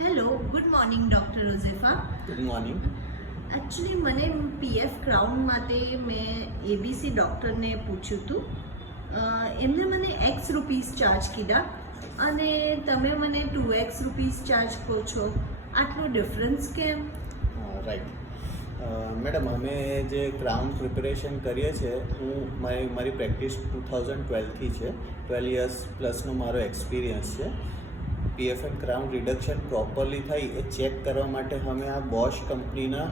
Hello, good morning doctor રોઝેફા. Good morning. Actually મને PF crown માટે મેં એબીસી ડૉક્ટરને પૂછ્યું હતું. એમને મને એક્સ રૂપીસ ચાર્જ કીધા અને તમે મને 2x રૂપીસ ચાર્જ કહો છો. આટલો ડિફરન્સ કેમ? રાઈટ મેડમ, અમે જે ક્રાઉન પ્રિપેરેશન કરીએ છીએ, મારી પ્રેક્ટિસ 2012થી છે. 12 યર્સ પ્લસનો મારો એક્સપિરિયન્સ છે. PF and crown reduction properly થાય એ ચેક કરવા માટે અમે આ બોશ કંપનીના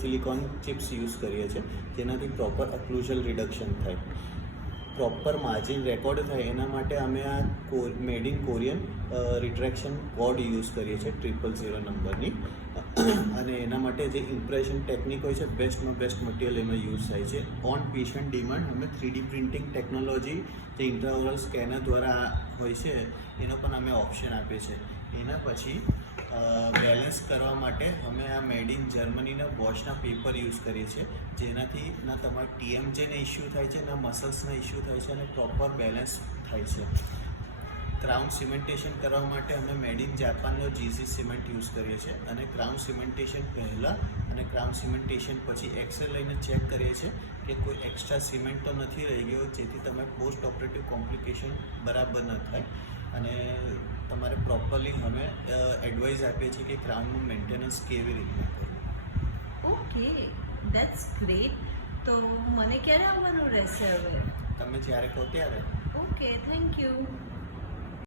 સિલિકોન ચિપ્સ યુઝ કરીએ છીએ, જેનાથી પ્રોપર ઓક્લુઝલ રિડક્શન થાય, પ્રોપર માર્જિન રેકોર્ડ થાય. એના માટે અમે આ made in Korean retraction cord use કરીએ છીએ 000 નંબરની. અને એના માટે જે ઇમ્પ્રેશન ટેકનિક હોય છે, બેસ્ટમાં બેસ્ટ મટીરિયલ એમાં યુઝ થાય છે. ઓન પેશન્ટ ડિમાન્ડ અમે 3D પ્રિન્ટિંગ ટેકનોલોજી, જે ઇન્ટ્રાઓરલ સ્કેનર દ્વારા હોય છે, એનો પણ અમે ઓપ્શન આપીએ છીએ. એના પછી બેલેન્સ કરવા માટે અમે આ મેડ ઇન જર્મનીના બોશના પેપર યુઝ કરીએ છીએ, જેનાથી ના તમારા TMJને ઇસ્યુ થાય છે, ના મસલ્સના ઇસ્યુ થાય છે, અને પ્રોપર બેલેન્સ થાય છે. ક્રાઉન સિમેન્ટેશન કરવા માટે અમે મેડ ઇન જાપાનનો GC સિમેન્ટ યુઝ કરીએ છીએ. અને ક્રાઉન સિમેન્ટેશન પહેલાં અને ક્રાઉન સિમેન્ટેશન પછી એક્સરે લઈને ચેક કરીએ છીએ કે કોઈ એક્સ્ટ્રા સિમેન્ટ તો નથી રહી ગયો, જેથી તમે પોસ્ટ ઓપરેટિવ કોમ્પ્લિકેશન બરાબર ન થાય. અને તમારે પ્રોપરલી અમે એડવાઇસ આપીએ છીએ કે ક્રાઉનનું મેન્ટેનન્સ કેવી રીતના કરવું. Okay, that's great. તો મને ક્યારે આવવાનું રહેશે હવે? તમે જ્યારે કહો ત્યારે. Okay, thank you.